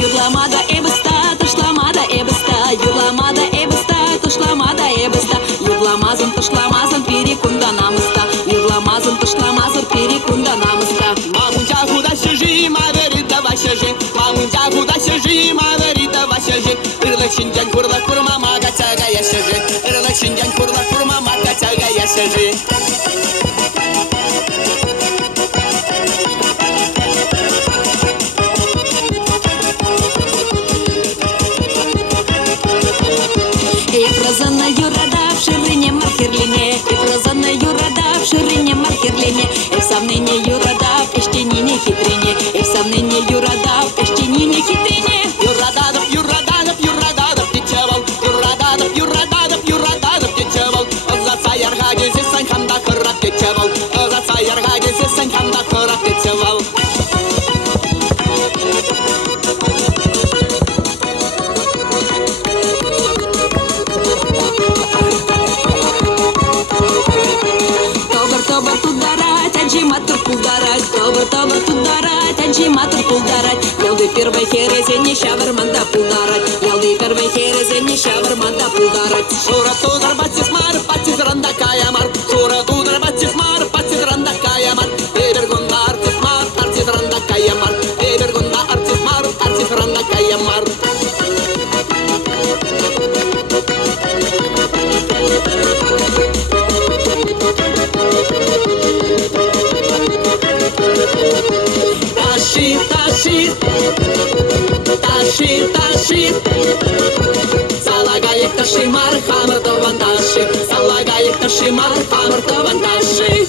Юрламада эбыста, тышламада эбыста, юрламада эбыста, тышламада эбыста, юрламазын, тышламазын, перекунда намыста, юрламазын, тышламазын, перекунда намыста. Мамунча куда сижи, маверита вашажи, мамунча куда сижи, маверита вашажи, ырлык шинжан курлык курма мага чага яшажи, ырлык шинжан курлык курма мага чага яшажи. Ефразана юрада в ширине маркерлине, Ефразана юрада в ширине маркерлине, Эвсавныне юрада в эштенине хитрине, Эвсавныне юрада в эштенине хитрине. Юрададов, юрададов, юрададов течевал, юрададов, юрададов, юрададов течевал, озаца ярга гези санхамда кырат течевал, озаца ярга гези санхамда кырат течевал. Тобыр тударать, анжиматыр пулдарать, тобыр тударать, анжиматыр пулдарать. Ялды первой херезене шаварманда пулдарать, ялды первой херезене шаварманда пулдарать. Шура тудар батис мар, батис ранда каямар, шура тудар батис мар, батис ранда каямар, эбергунда артис мар, артис ранда каямар, эбергунда артис мар, артис ранда каямар. Тащи, тащи, тащи, тащи, залагает тащи мар, хамр то ванташи, залагает тащи мар, хамр то ванташи.